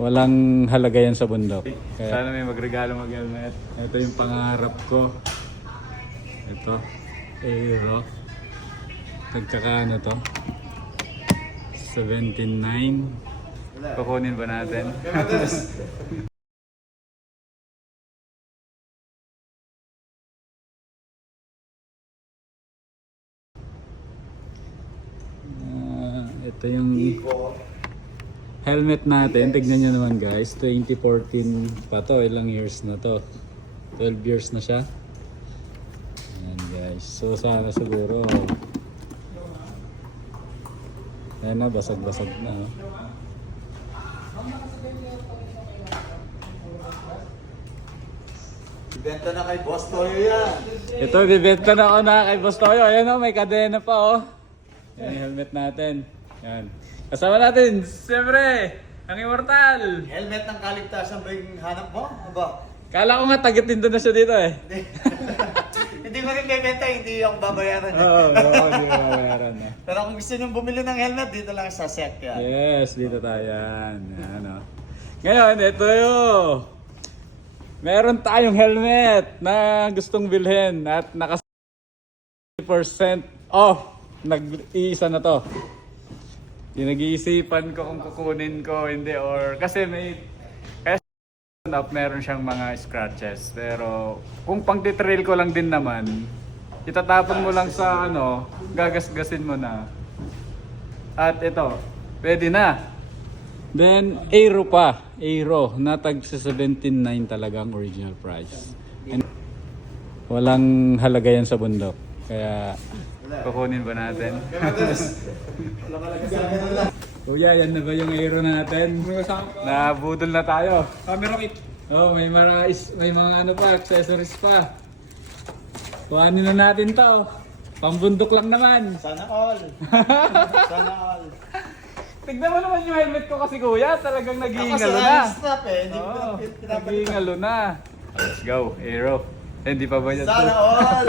Walang halaga yan sa bundok. Kaya, sana may magregalo mag-helmet. Ito yung pangarap ko. Ito. Aero. Nagkakaano to? 79. Kukunin ba natin? Ito yung helmet natin. Tignan nyo naman guys. 2014 pa to. Ilang years na to? 12 years na siya. Ayan guys. So sana siguro ayan na, basag-basag na. Ibenta na kay Boss Toyo yan. Ito, bibenta na ako na kay Boss Toyo. Ayan o, may kadena pa o. Yan yung helmet natin. Yan. Kasama natin, siyempre, ang immortal. Helmet ng kaligtasan ba yung hanap mo? Ano ba? Kala ko nga tagitin doon na siya dito eh. Hindi ko rin bibenta, hindi ako babayaran. Oo, hindi ko mabayaran na. Pero kung gusto nyo bumili ng helmet, dito lang sa set yan. Yes, dito tayo yan. Ano. Ngayon, ito yun. Meron tayong helmet na gustong bilhin at naka 60% off. Nag-iisa na to. Pinag-iisipan ko kung kukunin ko hindi or kasi may up meron siyang mga scratches pero kung pang-trail ko lang din naman itatapon mo lang sa ano, gagasgasin mo na. At ito, pwede na. Then, Aero pa. Aero. Natag sa 17.9 talagang original price. And walang halaga yan sa bundok. Kaya, kukunin ba natin? Walang halaga sa akin. Kuya, yan na ba yung Aero natin? Nabudol na tayo. Camera kit. Oh, may mga ano pa, accessories pa. Kuhanin na natin to. Pambundok lang naman. Sana all. Sana all. Tignan mo naman yung helmet ko kasi kuya, talagang Ako nag-iingalo sa na. strap eh. Hindi ko Oo, pinapalitan. nag-iingalo na. Let's go, Aero. Hindi pa ba yan? Sana all.